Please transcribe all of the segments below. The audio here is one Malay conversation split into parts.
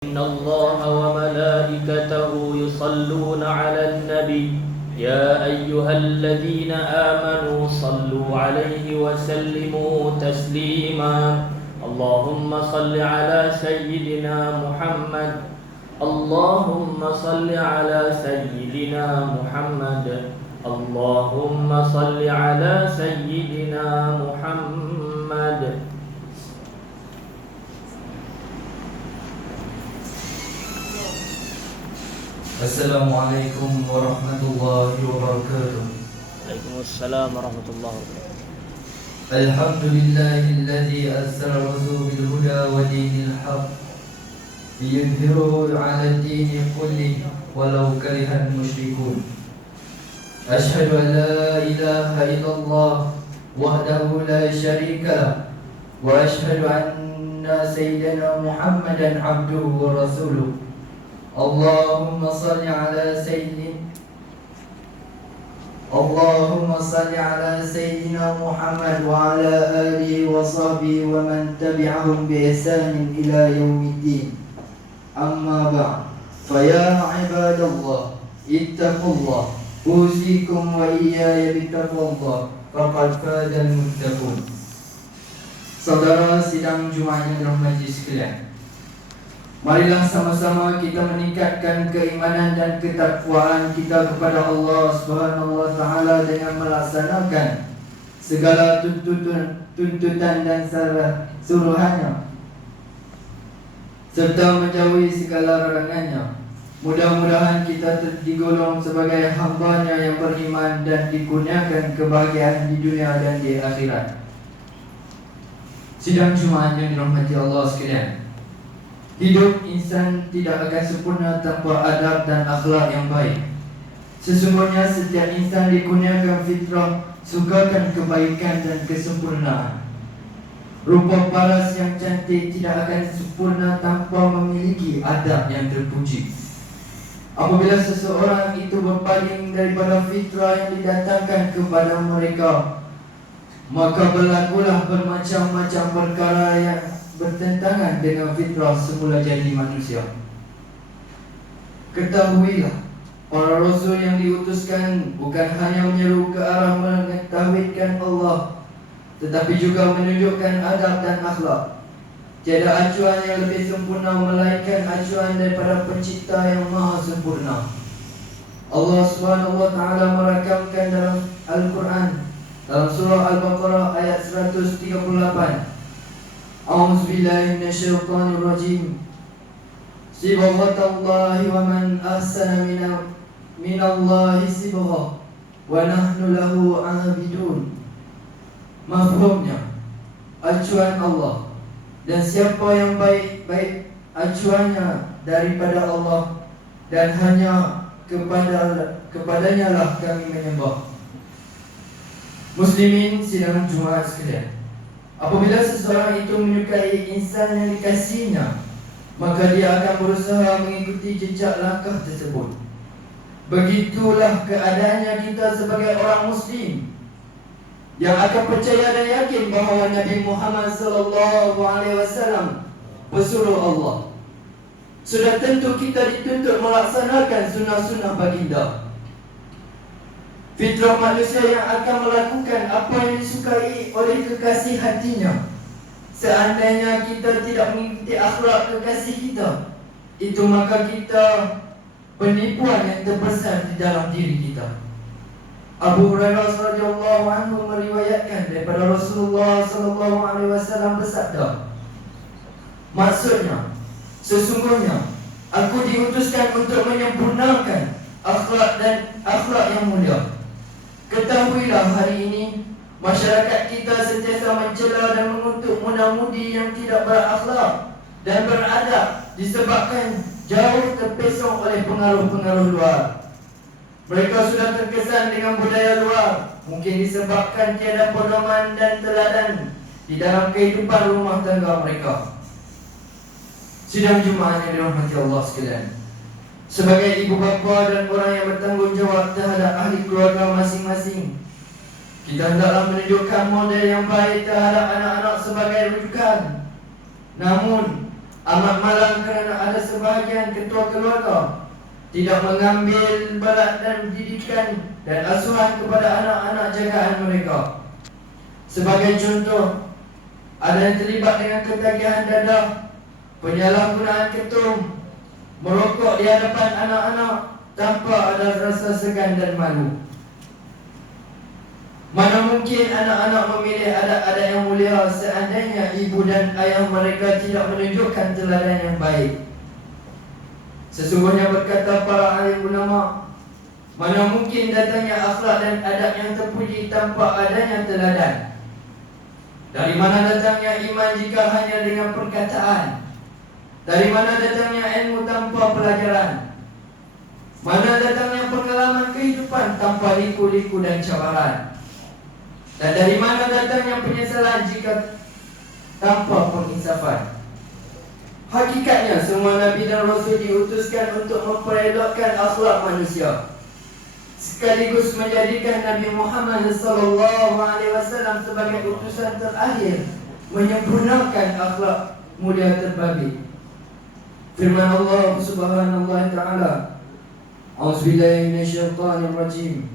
إن الله وملائكته يصلون على النبي يا أيها الذين آمنوا صلوا عليه وسلموا تسليما اللهم صل على سيدنا محمد اللهم صل على سيدنا محمد اللهم صل على سيدنا محمد. Assalamualaikum warahmatullahi wabarakatuh. Waalaikumsalam warahmatullahi wabarakatuh. Alhamdulillahilladzi arsala rasulahu bil huda wa dinil haqq liyudhhirahu 'ala ad-dini kullihi walau karihal musyrikun. Asyhadu an la ilaha illallah wahdahu la syarika lah wa asyhadu anna sayyidana Muhammadan 'abduhu wa rasuluh. Allahumma salli ala sayyidina Muhammad wa ala alihi wa sahbihi wa man tabi'ahum bi ihsanin ila yaumiddin. Amma ba'd. Fa ya ibadallah ittaqullah usikum wa iyaya bittaqullah faqad fazal muttaqun. Saudara sidang Jumaat yang dirahmati sekalian, marilah sama-sama kita meningkatkan keimanan dan ketakwaan kita kepada Allah Subhanahu wa taala dengan melaksanakan segala tuntutan dan suruhannya serta menjauhi segala larangannya. Mudah-mudahan kita digolong sebagai hamba-Nya yang beriman dan dikurniakan kebahagiaan di dunia dan di akhirat. Sidang Jumaat yang dirahmati Allah sekalian, hidup insan tidak akan sempurna tanpa adab dan akhlak yang baik. Sesungguhnya setiap insan dikurniakan fitrah, sukakan kebaikan dan kesempurnaan. Rupa paras yang cantik tidak akan sempurna tanpa memiliki adab yang terpuji. Apabila seseorang itu berpaling daripada fitrah yang didatangkan kepada mereka, maka berlakulah bermacam-macam perkara yang bertentangan dengan fitrah semula jadi manusia. Ketahuilah, para rasul yang diutuskan bukan hanya menyeru ke arah mentauhidkan Allah, tetapi juga menunjukkan adab dan akhlak. Tiada acuan yang lebih sempurna melainkan acuan daripada Pencipta yang Maha Sempurna. Allah Subhanahu wa taala merakamkan dalam Al-Quran dalam surah Al-Baqarah ayat 138. A'udzu billahi minasyaitonir rajim. Sibghatallahi wa man ahsana minallahi sibghah wa nahnu lahu 'abidun. Mafhumnya, acuan Allah, dan siapa yang baik acuannya daripada Allah, dan hanya kepadanya lah kami menyembah. Muslimin sidang Jumaat sekalian, apabila seseorang itu menyukai insan yang dikasihinya, maka dia akan berusaha mengikuti jejak langkah tersebut. Begitulah keadaannya kita sebagai orang Muslim yang akan percaya dan yakin bahawa Nabi Muhammad SAW pesuruh Allah. Sudah tentu kita dituntut melaksanakan sunnah-sunnah baginda. Fitrah manusia yang akan melakukan apa yang disukai oleh kekasih hatinya. Seandainya kita tidak mengikuti akhlak kekasih kita, itu maka kita penipuan yang terbesar di dalam diri kita. Abu Hurairah radhiyallahu anhu meriwayatkan daripada Rasulullah sallallahu alaihi wasallam bersabda, maksudnya, sesungguhnya aku diutuskan untuk menyempurnakan akhlak yang mulia. Ketahuilah hari ini masyarakat kita sentiasa mencela dan mengutuk muda-mudi yang tidak berakhlak dan beradab disebabkan jauh terpesong oleh pengaruh-pengaruh luar. Mereka sudah terkesan dengan budaya luar, mungkin disebabkan tiada pedoman dan teladan di dalam kehidupan rumah tangga mereka. Sidang Jumaat yang dirahmati Allah sekalian, sebagai ibu bapa dan orang yang bertanggungjawab terhadap ahli keluarga masing-masing, kita hendaklah menunjukkan model yang baik terhadap anak-anak sebagai rujukan. Namun, Amat malang kerana ada sebahagian ketua keluarga tidak mengambil berat dan didikan dan asuhan kepada anak-anak jagaan mereka. Sebagai contoh, ada yang terlibat dengan ketagihan dadah, penyalahgunaan ketum, merokok di hadapan anak-anak tanpa ada rasa segan dan malu. Mana mungkin anak-anak memilih adat-adat yang mulia seandainya ibu dan ayah mereka tidak menunjukkan teladan yang baik. Sesungguhnya berkata para alim ulama, mana mungkin datangnya akhlak dan adab yang terpuji tanpa adanya teladan. Dari mana datangnya iman jika hanya dengan perkataan? Dari mana datangnya ilmu tanpa pelajaran? Mana datangnya pengalaman kehidupan tanpa liku-liku dan cabaran? Dan dari mana datangnya penyesalan jika tanpa penginsafan? Hakikatnya semua Nabi dan Rasul diutuskan untuk memperelokkan akhlak manusia, sekaligus menjadikan Nabi Muhammad SAW sebagai utusan terakhir, menyempurnakan akhlak mulia terbaik. Firman Allah Subhanahu wa ta'ala, A'udzubillahi minasyaitonir rajim.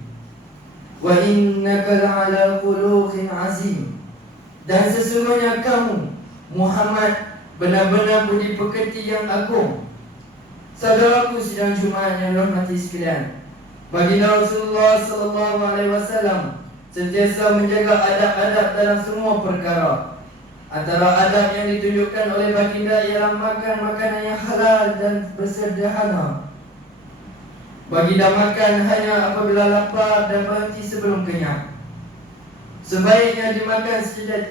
Wa innaka la'ala khuluqin azim. Dan sesungguhnya kamu Muhammad benar-benar budi pekerti yang agung. Saudaraku sidang Jumaat yang dirahmati sekalian, baginda Rasulullah SAW sentiasa menjaga adab-adab dalam semua perkara. Antara adab yang ditunjukkan oleh baginda ialah makan makanan yang halal dan bersederhana. Baginda makan hanya apabila lapar dan berhenti sebelum kenyang. Sebaiknya dimakan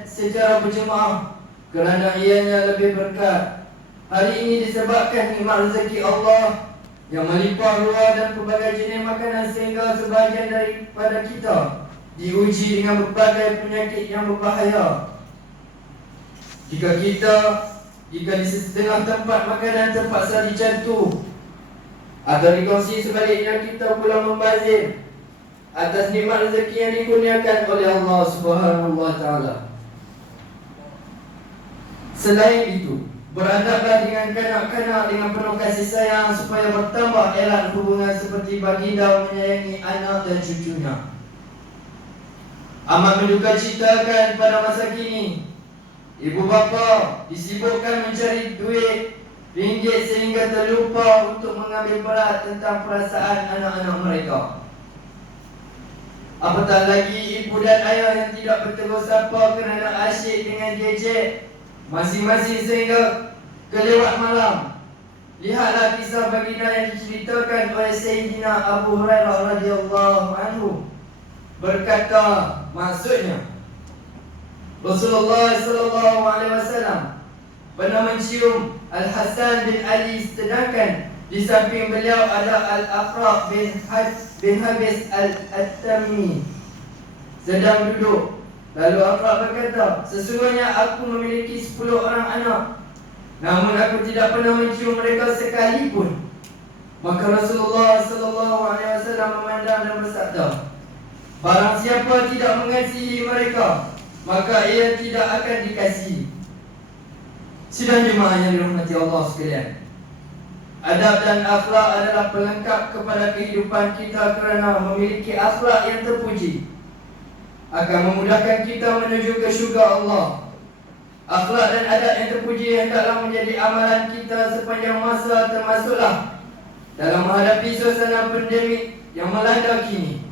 secara berjemaah kerana ianya lebih berkat. Hal ini disebabkan nikmat rezeki Allah yang melimpah ruah dan pelbagai jenis makanan sehingga sebahagian daripada kita diuji dengan berbagai penyakit yang berbahaya. Jika di setengah tempat makanan terpaksa dicantum atau dikongsi, sebaliknya kita pula membazir atas nikmat rezeki yang dikurniakan oleh Allah Subhanahu wa ta'ala. Selain itu, beradablah dengan kanak-kanak dengan penuh kasih sayang supaya bertambah erat hubungan seperti baginda menyayangi anak dan cucunya. Amat menduka citakan pada masa kini, ibu bapa disibukkan mencari duit ringgit sehingga terlupa untuk mengambil berat tentang perasaan anak-anak mereka. Apatah lagi ibu dan ayah yang tidak bertegur sapa kerana asyik dengan gadget masing-masing sehingga kelewat malam. Lihatlah kisah baginda yang diceritakan oleh Sayyidina Abu Hurairah radhiyallahu anhu. Berkata, maksudnya Rasulullah SAW pernah mencium Al-Hasan bin Ali, sedangkan di samping beliau ada Al-Aqra' bin Habis Al-Tamimi sedang duduk. Lalu Aqra' berkata, sesungguhnya aku memiliki 10 orang anak, namun aku tidak pernah mencium mereka sekalipun. Maka Rasulullah SAW memandang dan bersabda, barang siapa tidak mengasihi mereka, maka ia tidak akan dikasihi. Sidang jemaah yang dirahmati Allah sekalian, adab dan akhlak adalah pelengkap kepada kehidupan kita kerana memiliki akhlak yang terpuji akan memudahkan kita menuju ke syurga Allah. Akhlak dan adab yang terpuji hendaklah menjadi amalan kita sepanjang masa, termasuklah dalam menghadapi suasana pandemik yang melanda kini.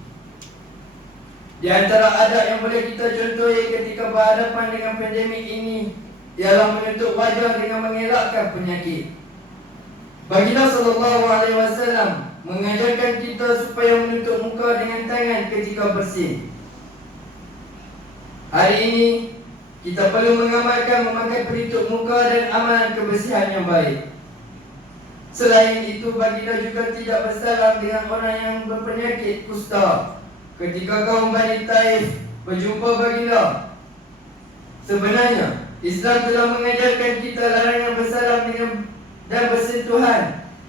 Di antara adab yang boleh kita contohi ketika berhadapan dengan pandemik ini ialah menutup wajah dengan mengelakkan penyakit. Baginda SAW mengajarkan kita supaya menutup muka dengan tangan ketika bersih. Hari ini kita perlu mengamalkan memakai pelitup muka dan amalan kebersihan yang baik. Selain itu, baginda juga tidak bersalam dengan orang yang berpenyakit kusta ketika kaum Bani Taif berjumpa baginda. Sebenarnya Islam telah mengajarkan kita larangan bersalam dengan dan bersentuhan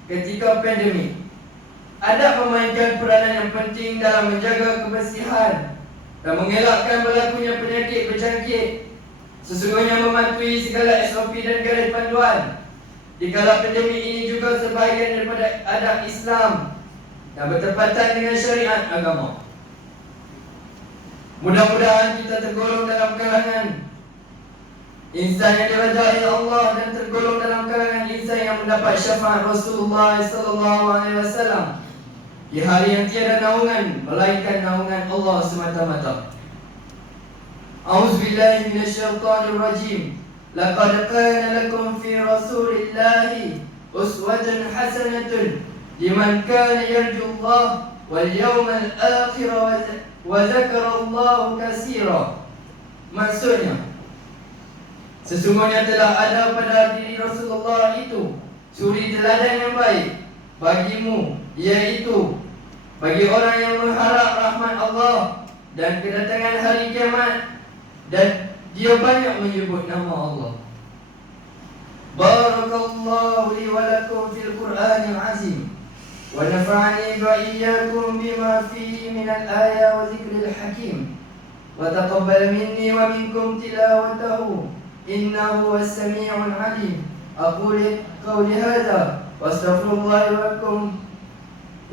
ketika pandemik. Adab memainkan peranan yang penting dalam menjaga kebersihan dan mengelakkan berlakunya penyakit berjangkit. Sesungguhnya mematuhi segala SOP dan garis panduan di kala pandemi ini juga sebahagian daripada adab Islam yang bertepatan dengan syariat agama. Mudah-mudahan kita tergolong dalam kalangan insan yang diridai Allah dan tergolong dalam kalangan insan yang mendapat syafaat Rasulullah sallallahu alaihi wasallam di hari yang tiada naungan melainkan naungan Allah semata-mata. A'udzubillahi minasyaitonir rajim. Laqad kana lakum fi Rasulillahi uswatun hasanatun liman kana yarju Allah wal yawmal akhir wa dzakara Allah katsira. Maksudnya, sesungguhnya telah ada pada diri Rasulullah itu suri teladan yang baik bagimu, yaitu bagi orang yang mengharap rahmat Allah dan kedatangan hari kiamat, dan dia banyak menyebut nama Allah. Barakallahu li wa lakum fil Qur'anil azim wa nafa'ani wa iyyakum bima fihi minal ayati wa dzikril hakim wa taqabbal minni wa minkum tilawatahu innahu was-sami'ul 'alim. Aqulu qawli hadza wa astaghfirullaha wa lakum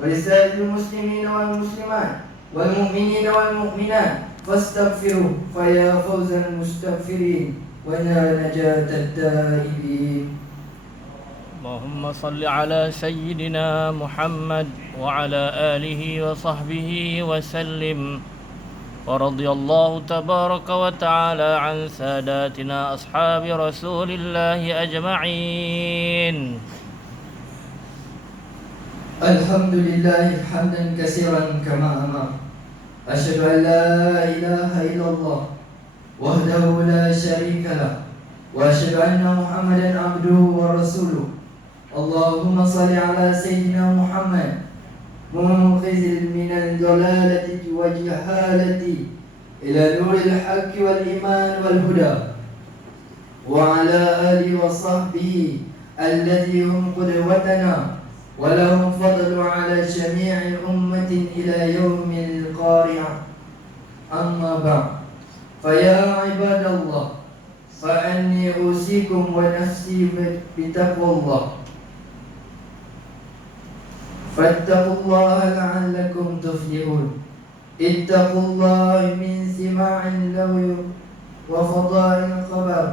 ولسائر المسلمين والمسلمات والمؤمنين والمؤمنات فاستغفروا فيا فوز المستغفرين ويا نجاة التائبين. اللهم صل على سيدنا محمد وعلى آله وصحبه وسلم ورضي الله تبارك وتعالى عن ساداتنا أصحاب رسول الله أجمعين. الحمد لله حمدا كثيرا كما أمر. أشهد أن لا إله إلا الله وحده لا شريك له وأشهد أن محمدا عبده ورسوله. اللهم صل على سيدنا محمد منقذ من الضلالة والجهالة إلى نور الحق والإيمان والهدى وعلى آله وصحبه الذي هم قدوتنا ولهم فضل على جميع أمة إلى يوم القارعة. أما بعد، فيا عباد الله، فأني أوصيكم ونفسي بتقوى الله. فاتقوا الله لعلكم تفلحون. اتقوا الله من سماع اللغو وفضائل الخبر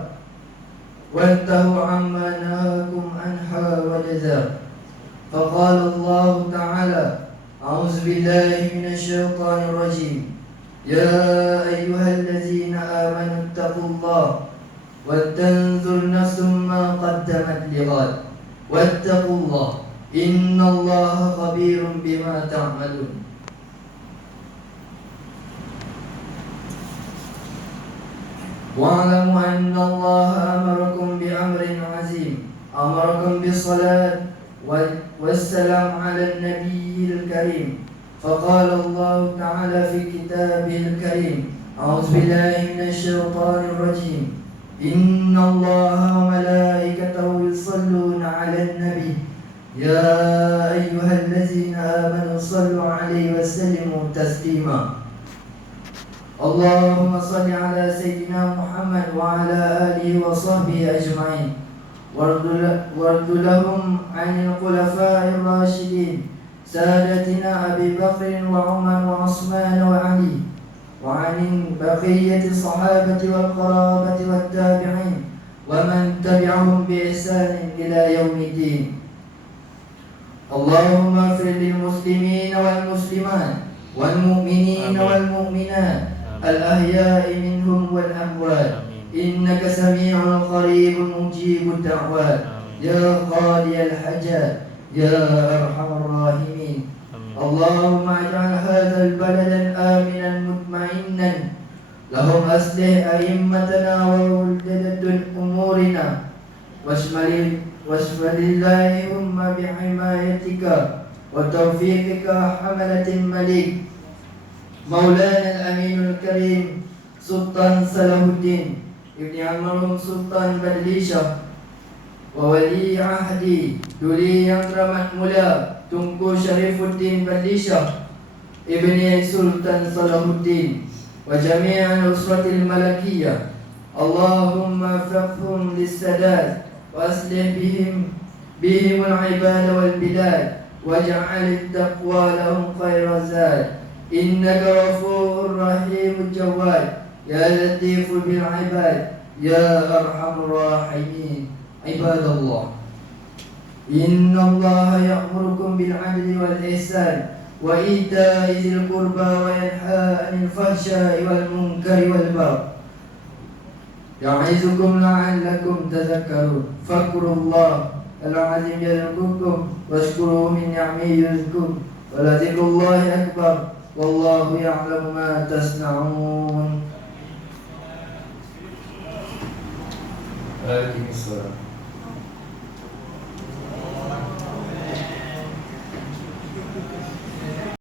وانتهوا عما نهاكم عنها وجزاء. فقال الله تعالى: أعوذ بالله من الشيطان الرجيم. يا أيها الذين آمنوا اتقوا الله ولتنظر نفس ما قدمت لغد واتقوا الله إن الله خبير بما تعملون. واعلموا أن الله أمركم بأمر عظيم، أمركم بالصلاة والسلام على النبي الكريم. فقال الله تعالى في كتابه الكريم: أعوذ بالله من الشيطان الرجيم. إن الله وملائكته يصلون على النبي يا أيها الذين آمنوا صلوا عليه وسلموا تسليما. اللهم صل على سيدنا محمد وعلى آله وصحبه أجمعين وارض لهم عن الخلفاء الراشدين سادتنا أبي بكر وعمر وعثمان وعلي وعن بقية الصحابة والقرابة والتابعين ومن تبعهم بإحسان إلى يوم الدين. اللهم اغفر للمسلمين والمسلمات والمؤمنين والمؤمنات الأحياء منهم والأموات إنك سميع قريب مجيب الدعوات يا قاضي الحاجات يا أرحم الراحمين. اللهم اجعل هذا البلد آمنا مطمئنا. لهم أصلح أئمتنا وولدة أمورنا واشمل اللهم بحمايتك وتوفيقك حملة الملك مولانا الأمين الكريم سلطان صلاح الدين ابن المرحوم سلطان بدليشة وولي عهدي دولي yang teramat mulia Tunku Syarifuddin Badlishah ibni Sultan Salahuddin wa jami'an usratil malakiyah. Allahumma faqhum lissadat wa aslih bihim بهم العباد والبلاد واجعل التقوى لهم خير زاد إنك غفور رحيم الجواد يا لطيف بالعباد يا أرحم الراحمين عباد الله إن الله يأمركم بالعدل والإحسان وإيتاء ذي القربى وينهى عن الفحشاء والمنكر والبغي يعظكم لعلكم تذكرون فاذكروا الله العظيم يذكركم واشكروه من نعمه يزدكم ولذكر الله أكبر والله يعلم ما تصنعون.